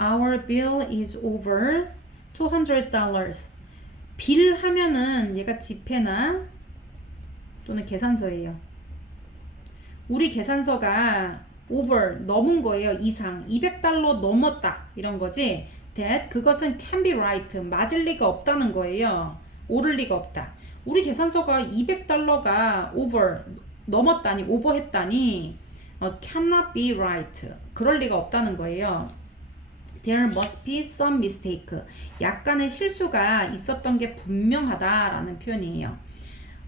Our bill is over $200. 빌 하면은 얘가 지폐나 또는 계산서예요. 우리 계산서가 over 넘은 거예요. 이상 200달러 넘었다 이런 거지. that 그것은 can be right 맞을 리가 없다는 거예요. 오를 리가 없다. 우리 계산서가 200달러가 over 넘었다니 오버했다니 cannot be right 그럴 리가 없다는 거예요. There must be some mistake 약간의 실수가 있었던 게 분명하다라는 표현이에요.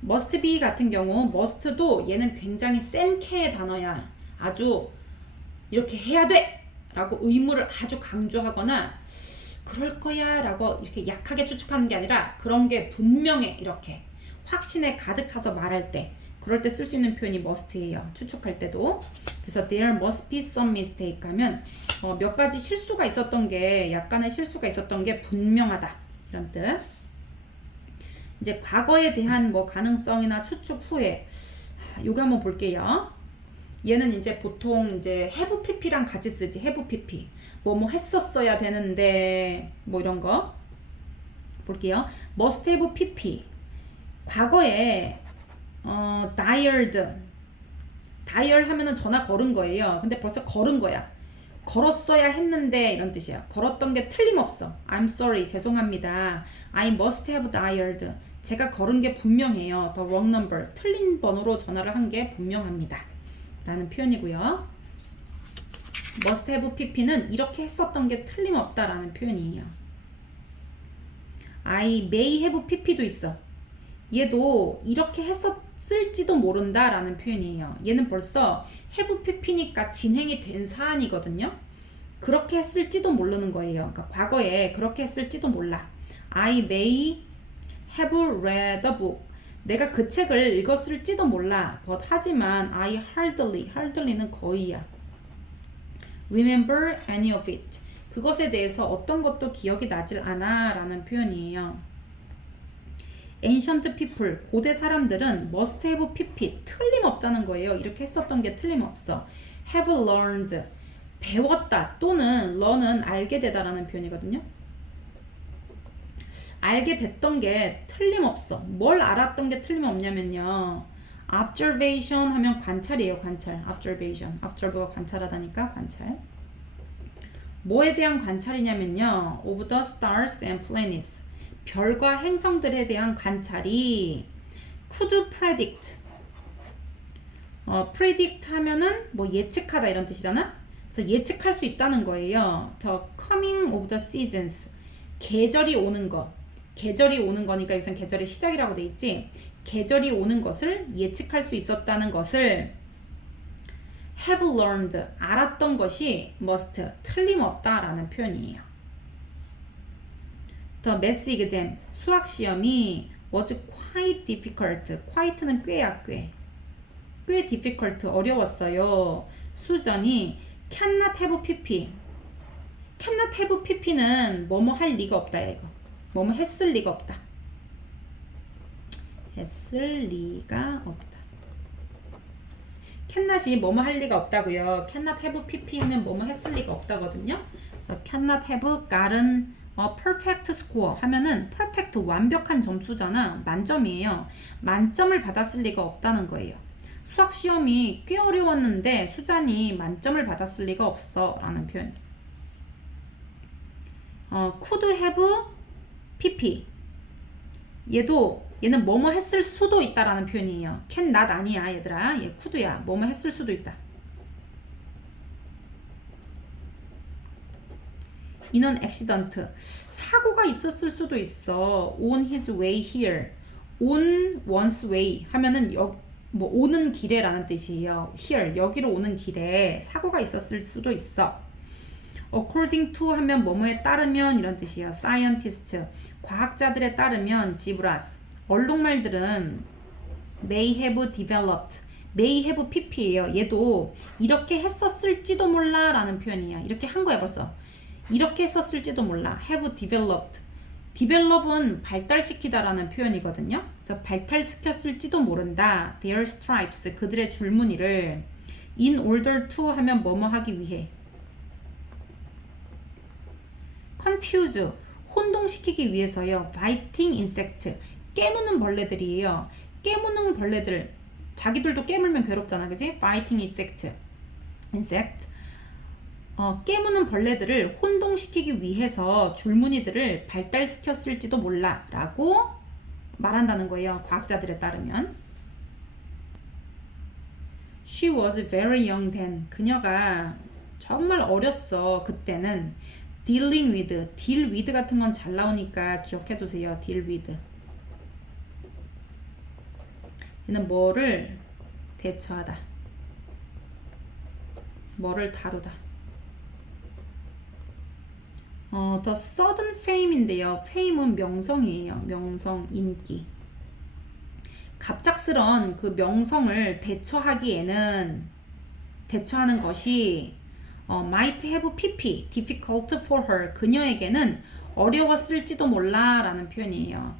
must be 같은 경우 must도 얘는 굉장히 센 캐의 단어야. 아주 이렇게 해야 돼 라고 의무를 아주 강조하거나 그럴 거야 라고 이렇게 약하게 추측하는 게 아니라 그런 게 분명해 이렇게 확신에 가득 차서 말할 때 그럴 때 쓸 수 있는 표현이 must예요. 추측할 때도. 그래서 there must be some mistake 하면 몇 가지 실수가 있었던 게 약간의 실수가 있었던 게 분명하다 이런 뜻. 이제 과거에 대한 뭐 가능성이나 추측 후에 요거 한번 볼게요. 얘는 이제 보통 이제 have pp랑 같이 쓰지. have pp 뭐 했었어야 되는데 뭐 이런 거 볼게요. must have pp 과거에 dialed dial 하면은 전화 걸은 거예요. 근데 벌써 걸은 거야. 걸었어야 했는데 이런 뜻이야. 걸었던 게 틀림없어. I'm sorry. 죄송합니다. I must have dialed. 제가 걸은 게 분명해요. The wrong number. 틀린 번호로 전화를 한 게 분명합니다. 라는 표현이고요. must have pp는 이렇게 했었던 게 틀림없다라는 표현이에요. I may have pp도 있어. 얘도 이렇게 했었을지도 모른다라는 표현이에요. 얘는 벌써 have pp니까 진행이 된 사안이거든요. 그렇게 했을지도 모르는 거예요. 그러니까 과거에 그렇게 했을지도 몰라. I may have read a book. 내가 그 책을 읽었을지도 몰라. but 하지만 I hardly는 거의야. remember any of it. 그것에 대해서 어떤 것도 기억이 나질 않아 라는 표현이에요. ancient people, 고대 사람들은 must have pp, 틀림없다는 거예요. 이렇게 했었던 게 틀림없어. have learned, 배웠다 또는 learn은 알게 되다라는 표현이거든요. 알게 됐던 게 틀림없어. 뭘 알았던 게 틀림없냐면요. observation 하면 관찰이에요. 관찰. observation. observe가 관찰하다니까 관찰. 뭐에 대한 관찰이냐면요. of the stars and planets. 별과 행성들에 대한 관찰이 could predict. predict 하면은 뭐 예측하다 이런 뜻이잖아. 그래서 예측할 수 있다는 거예요. The coming of the seasons. 계절이 오는 것. 계절이 오는 거니까 여기선 계절의 시작이라고 돼 있지. 계절이 오는 것을 예측할 수 있었다는 것을 have learned. 알았던 것이 must. 틀림없다라는 표현이에요. The math exam, 수학 시험이 was quite difficult. quite는 꽤야 꽤 difficult, 어려웠어요. 수전이 cannot have pp. cannot have pp는 뭐뭐 할 리가 없다 이거. 뭐뭐 했을 리가 없다. 했을 리가 없다. cannot이 뭐뭐 할 리가 없다고요. cannot have pp 하면 뭐뭐 했을 리가 없다거든요. 그래서 cannot have gotten perfect score 하면은 perfect 완벽한 점수잖아. 만점이에요. 만점을 받았을 리가 없다는 거예요. 수학 시험이 꽤 어려웠는데 수잔이 만점을 받았을 리가 없어 라는 표현. could have pp 얘는 뭐뭐 했을 수도 있다라는 표현이에요. can not 아니야 얘들아. 얘 could야. 뭐뭐 했을 수도 있다. in an accident 사고가 있었을 수도 있어. on his way here. on one's way 하면은 뭐 오는 길에 라는 뜻이에요. here 여기로 오는 길에 사고가 있었을 수도 있어. according to 하면 뭐뭐에 따르면 이런 뜻이에요. scientist 과학자들에 따르면 zebras 얼룩말들은 may have developed may have pp예요. 얘도 이렇게 했었을지도 몰라 라는 표현이에요. 이렇게 한 거야 벌써. 이렇게 했었을지도 몰라. have developed. develop은 발달시키다 라는 표현이거든요. 그래서 발달시켰을지도 모른다. their stripes. 그들의 줄무늬를 in order to 하면 뭐뭐 하기 위해. confuse, 혼동시키기 위해서요. biting insect, 깨무는 벌레들이에요. 깨무는 벌레들, 자기들도 깨물면 괴롭잖아, 그지? biting insect. 깨무는 벌레들을 혼동시키기 위해서 줄무늬들을 발달시켰을지도 몰라 라고 말한다는 거예요. 과학자들에 따르면. She was very young then. 그녀가 정말 어렸어. 그때는 dealing with, deal with 같은 건 잘 나오니까 기억해두세요. deal with. 얘는 뭐를 대처하다. 뭐를 다루다. The sudden fame인데요. fame은 명성이에요. 명성, 인기. 갑작스런 그 명성을 대처하는 것이 might have pp, difficult for her. 그녀에게는 어려웠을지도 몰라 라는 표현이에요.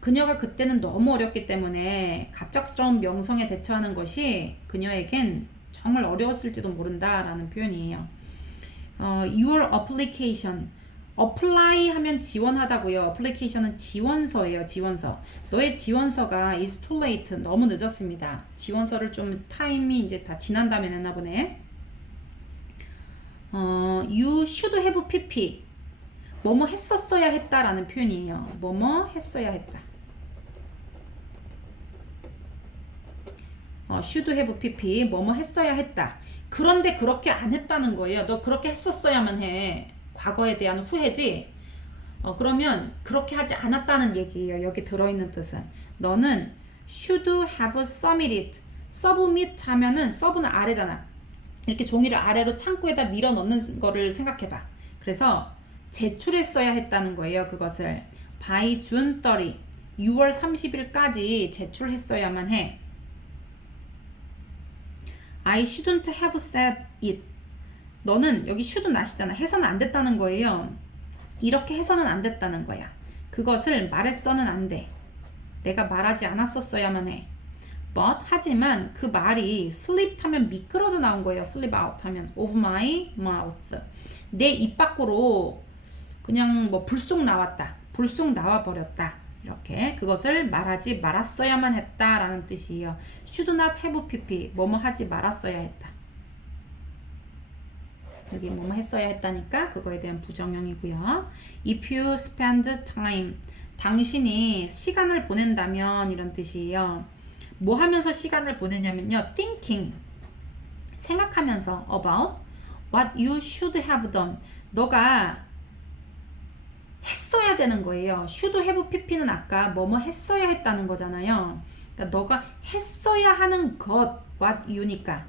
그녀가 그때는 너무 어렸기 때문에 갑작스러운 명성에 대처하는 것이 그녀에겐 정말 어려웠을지도 모른다 라는 표현이에요. Your application. apply 하면 지원하다고요. application은 지원서예요. 지원서. 너의 지원서가 is too late. 너무 늦었습니다. 지원서를 좀 타임이 이제 다 지난 다음에 냈나 보네. You should have pp. 뭐뭐 했었어야 했다라는 표현이에요. 뭐뭐 했어야 했다. should have pp. 뭐뭐 했어야 했다. 그런데 그렇게 안 했다는 거예요. 너 그렇게 했었어야만 해. 과거에 대한 후회지. 그러면 그렇게 하지 않았다는 얘기예요. 여기 들어있는 뜻은. 너는 should have submitted. submit 하면은 sub는 아래잖아. 이렇게 종이를 아래로 창구에다 밀어 넣는 거를 생각해봐. 그래서 제출했어야 했다는 거예요. 그것을 by June 30, 6월 30일까지 제출했어야만 해. I shouldn't have said it. 너는 여기 should not이잖아. 해서는 안 됐다는 거예요. 이렇게 해서는 안 됐다는 거야. 그것을 말했어는 안 돼. 내가 말하지 않았었어야만 해. But 하지만 그 말이 slip 하면 미끄러져 나온 거예요. slip out 하면 of my mouth. 내 입 밖으로 그냥 뭐 불쑥 나왔다. 불쑥 나와 버렸다. 이렇게 그것을 말하지 말았어야만 했다라는 뜻이에요. should not have pp. 뭐뭐 하지 말았어야 했다. 여기 뭐뭐 했어야 했다니까 그거에 대한 부정형이고요. If you spend time. 당신이 시간을 보낸다면 이런 뜻이에요. 뭐 하면서 시간을 보내냐면요. thinking. 생각하면서 about what you should have done. 너가 했어야 되는 거예요. should have pp는 아까 뭐뭐 했어야 했다는 거잖아요. 그러니까 너가 했어야 하는 것 what you니까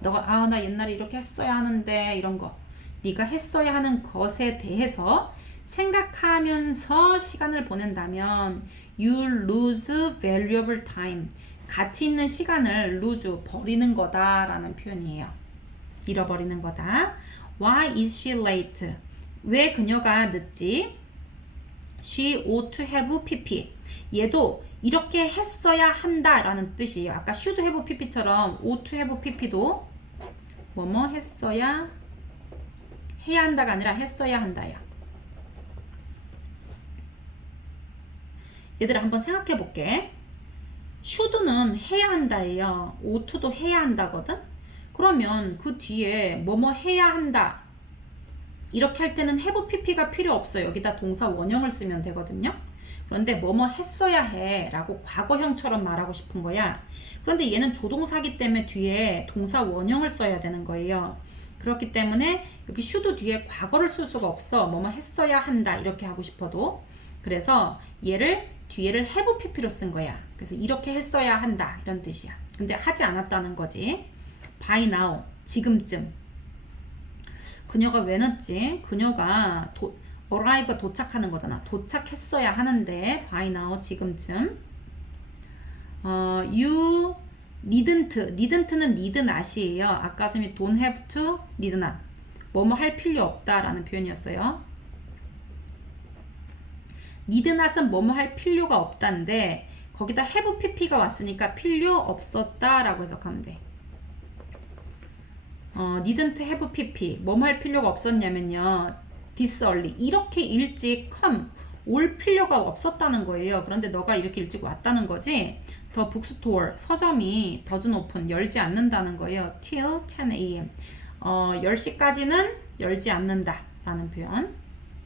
너가 나 옛날에 이렇게 했어야 하는데 이런 거 네가 했어야 하는 것에 대해서 생각하면서 시간을 보낸다면 you lose valuable time. 가치 있는 시간을 lose, 버리는 거다 라는 표현이에요. 잃어버리는 거다. Why is she late? 왜 그녀가 늦지? She ought to have pp. 얘도 이렇게 했어야 한다 라는 뜻이에요. 아까 should have pp처럼 ought to have pp도 뭐뭐 했어야 해야 한다가 아니라 했어야 한다요. 얘들아 한번 생각해 볼게. should는 해야 한다예요. ough도 해야 한다거든. 그러면 그 뒤에 뭐뭐 해야 한다 이렇게 할 때는 have pp가 필요 없어요. 여기다 동사 원형을 쓰면 되거든요. 그런데 뭐뭐 했어야 해 라고 과거형처럼 말하고 싶은 거야. 그런데 얘는 조동사기 때문에 뒤에 동사 원형을 써야 되는 거예요. 그렇기 때문에 여기 should 뒤에 과거를 쓸 수가 없어. 뭐뭐 했어야 한다 이렇게 하고 싶어도. 그래서 얘를 뒤에를 have pp로 쓴 거야. 그래서 이렇게 했어야 한다 이런 뜻이야. 근데 하지 않았다는 거지. by now 지금쯤. 그녀가 왜 늦지? 그녀가 arrive가 도착하는 거잖아. 도착했어야 하는데 by now 지금쯤. You needn't는 need not이에요. 아까 선생님이 don't have to, need not. 뭐뭐 할 필요 없다 라는 표현이었어요. need not은 뭐뭐 할 필요가 없다인데 거기다 have pp가 왔으니까 필요 없었다 라고 해석하면 돼. needn't have pp. 뭐뭐 할 필요가 없었냐면요. this early. 이렇게 일찍 come 올 필요가 없었다는 거예요. 그런데 너가 이렇게 일찍 왔다는 거지. The bookstore 서점이 doesn't open 열지 않는다는 거예요. till 10 a.m. 10시까지는 열지 않는다 라는 표현.